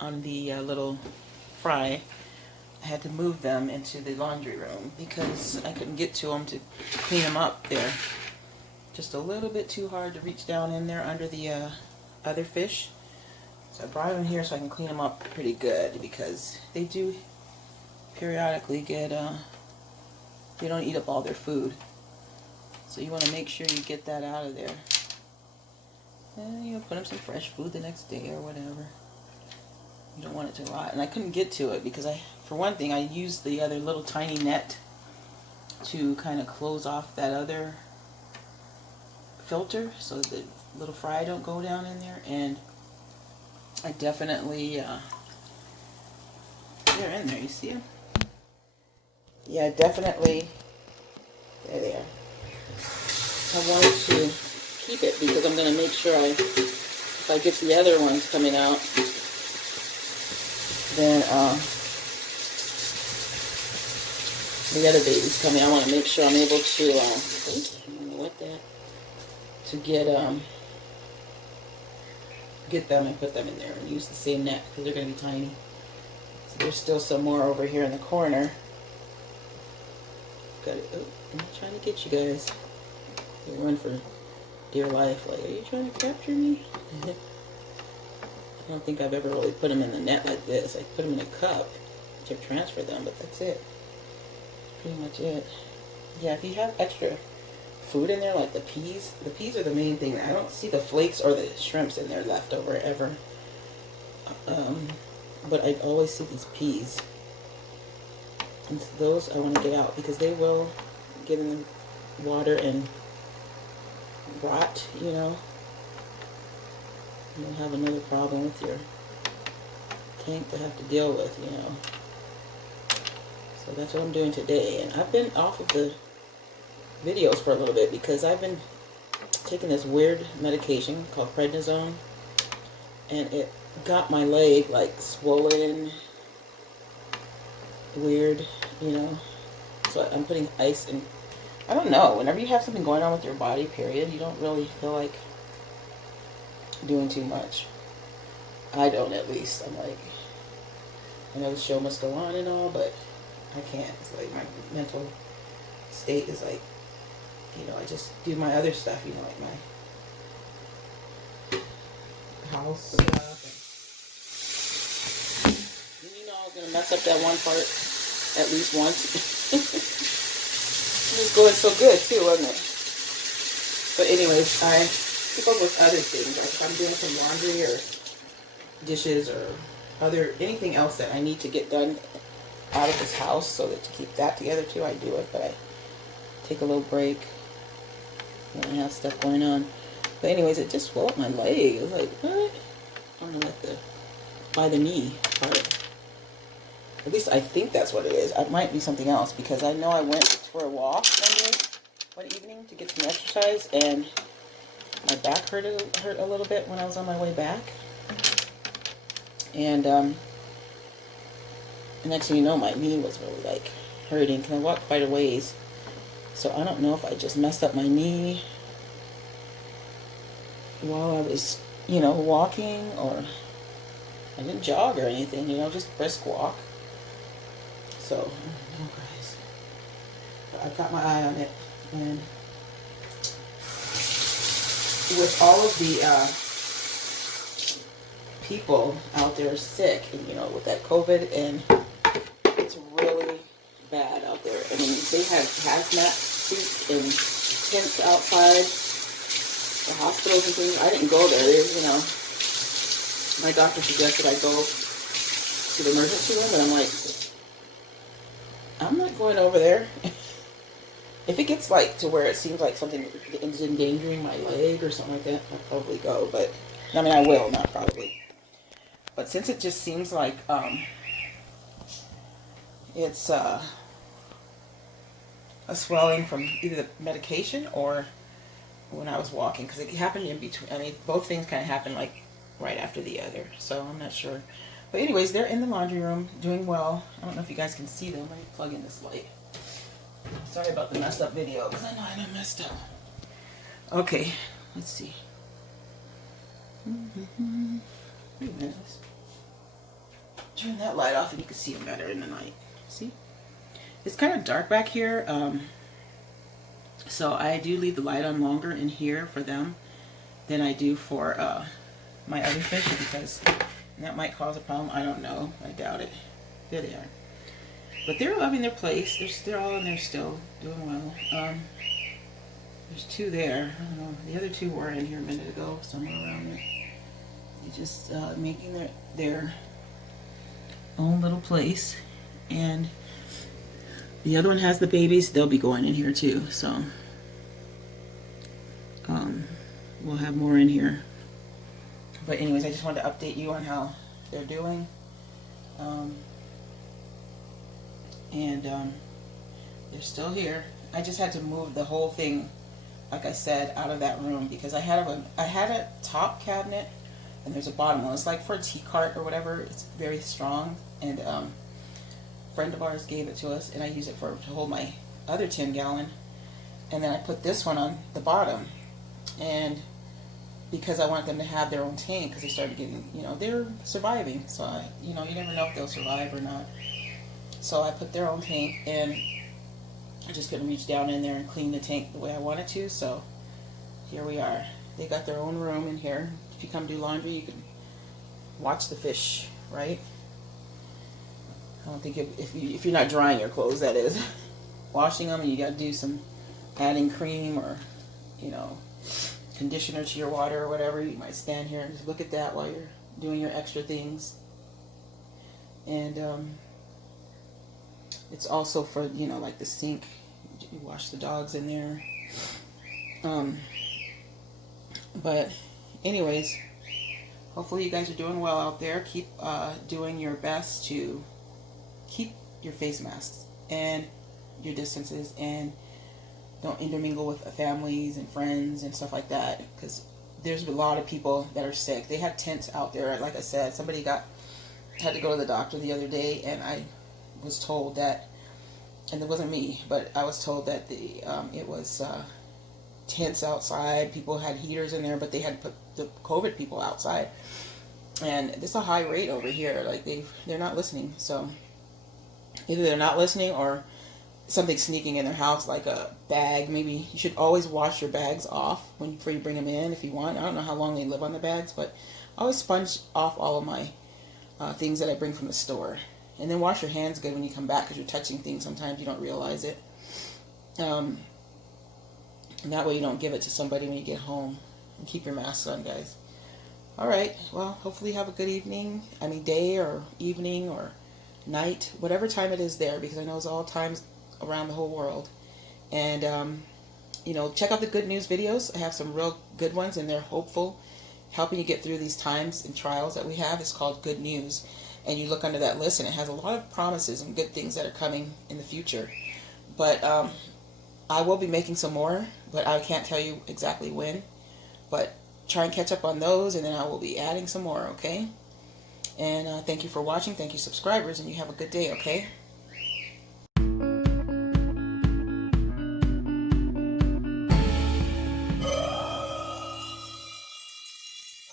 On the little fry, I had to move them into the laundry room because I couldn't get to them to clean them up there. Just a little bit too hard to reach down in there under the other fish. So I brought them here so I can clean them up pretty good, because they do periodically get, they don't eat up all their food. So you want to make sure you get that out of there. And you know, put them some fresh food the next day or whatever. You don't want it to rot. And I couldn't get to it because for one thing, I used the other little tiny net to kind of close off that other filter so that the little fry don't go down in there. And I definitely, they're in there, you see them? Yeah, definitely, there they are. I wanted to keep it because I'm going to make sure if I get the other ones coming out, then the other babies coming, I want to make sure I'm able to, to get them and put them in there and use the same net because they're going to be tiny. So there's still some more over here in the corner. Got it. Oh, I'm not trying to get you guys. They run for dear life. Like, are you trying to capture me? I don't think I've ever really put them in the net like this. I put them in a cup to transfer them, but that's it. Pretty much it. Yeah, if you have extra food in there, like the peas are the main thing. I don't see the flakes or the shrimps in there left over ever. But I always see these peas. And those I want to get out because they will get in the water and rot, you know. You'll have another problem with your tank to have to deal with, you know. So that's what I'm doing today. And I've been off of the videos for a little bit because I've been taking this weird medication called prednisone. And it got my leg like swollen, weird, you know. So I'm putting ice in. I don't know. Whenever you have something going on with your body, period, you don't really feel like doing too much. I don't, at least. I'm like, I know the show must go on and all, but I can't. It's like my mental state is like, you know, I just do my other stuff, you know, like my house stuff. And you know I was going to mess up that one part at least once. It was going so good too, wasn't it? But anyways, I keep up with other things. Like if I'm doing some laundry or dishes or anything else that I need to get done out of this house, so that to keep that together too, I do it. But I take a little break when I have stuff going on. But anyways, it just swelled up my leg. It was like, what? I don't know, like by the knee part. At least I think that's what it is. It might be something else, because I know I went for a walk one evening to get some exercise, and my back hurt a little bit when I was on my way back. And the next thing you know, my knee was really like hurting, because I walked quite a ways. So I don't know if I just messed up my knee while I was, you know, walking, or I didn't jog or anything, you know, just brisk walk. So, I don't know, guys. But I've got my eye on it. And with all of the people out there sick, and you know, with that COVID, and it's really bad out there. I mean, they have hazmat suits and tents outside the hospitals and things. I didn't go there. You know, my doctor suggested I go to the emergency room, and I'm like, I'm not going over there. If it gets like to where it seems like something is endangering my leg or something like that, I'll probably go. But I mean, I will, not probably. But since it just seems like it's a swelling from either the medication or when I was walking, because it happened in between. I mean, both things kind of happened like right after the other, so I'm not sure. But anyways, they're in the laundry room doing well. I don't know if you guys can see them. Let me plug in this light. Sorry about the messed up video, because I know I done messed up. Okay, let's see. Pretty nice. turn that light off and you can see them better in the night. See? It's kind of dark back here, so I do leave the light on longer in here for them than I do for my other fish, because that might cause a problem. I don't know. I doubt it. There they are. But they're loving their place. They're all in there still, doing well. There's two there. I don't know. The other two were in here a minute ago, somewhere around there. They're just making their own little place. And the other one has the babies. They'll be going in here too. So we'll have more in here. But anyways, I just wanted to update you on how they're doing. They're still here. I just had to move the whole thing, like I said, out of that room, because I had a top cabinet and there's a bottom one. It's like for a tea cart or whatever. It's very strong, and a friend of ours gave it to us, and I use it to hold my other 10-gallon. And then I put this one on the bottom, and because I want them to have their own tank, because they started getting, they're surviving. So you never know if they'll survive or not. So I put their own tank, and I just couldn't reach down in there and clean the tank the way I wanted to. So here we are. They got their own room in here. If you come do laundry, you can watch the fish, right? I don't think if you're not drying your clothes, that is, washing them, you got to do some adding cream or conditioner to your water or whatever. You might stand here and just look at that while you're doing your extra things. And it's also for like the sink. You wash the dogs in there. But anyways, hopefully you guys are doing well out there. Keep doing your best to keep your face masks and your distances, and don't intermingle with families and friends and stuff like that, because there's a lot of people that are sick. They have tents out there. Like I said, somebody had to go to the doctor the other day, and I was told that, and it wasn't me, but I was told that it was tents outside. People had heaters in there, but they had put the COVID people outside, and it's a high rate over here. Like they're not listening. So either they're not listening, or something's sneaking in their house, like a bag. Maybe you should always wash your bags off before you bring them in if you want. I don't know how long they live on the bags, but I always sponge off all of my things that I bring from the store. And then wash your hands good when you come back, because you're touching things. Sometimes you don't realize it. And that way you don't give it to somebody when you get home. And keep your masks on, guys. All right. Well, hopefully you have a good evening. Day or evening or night, whatever time it is there, because I know it's all times around the whole world. And check out the good news videos. I have some real good ones, and they're hopeful, helping you get through these times and trials that we have. It's called Good News, and you look under that list, and it has a lot of promises and good things that are coming in the future. But I will be making some more, but I can't tell you exactly when. But try and catch up on those, and then I will be adding some more, okay? And thank you for watching. Thank you, subscribers, and you have a good day, okay?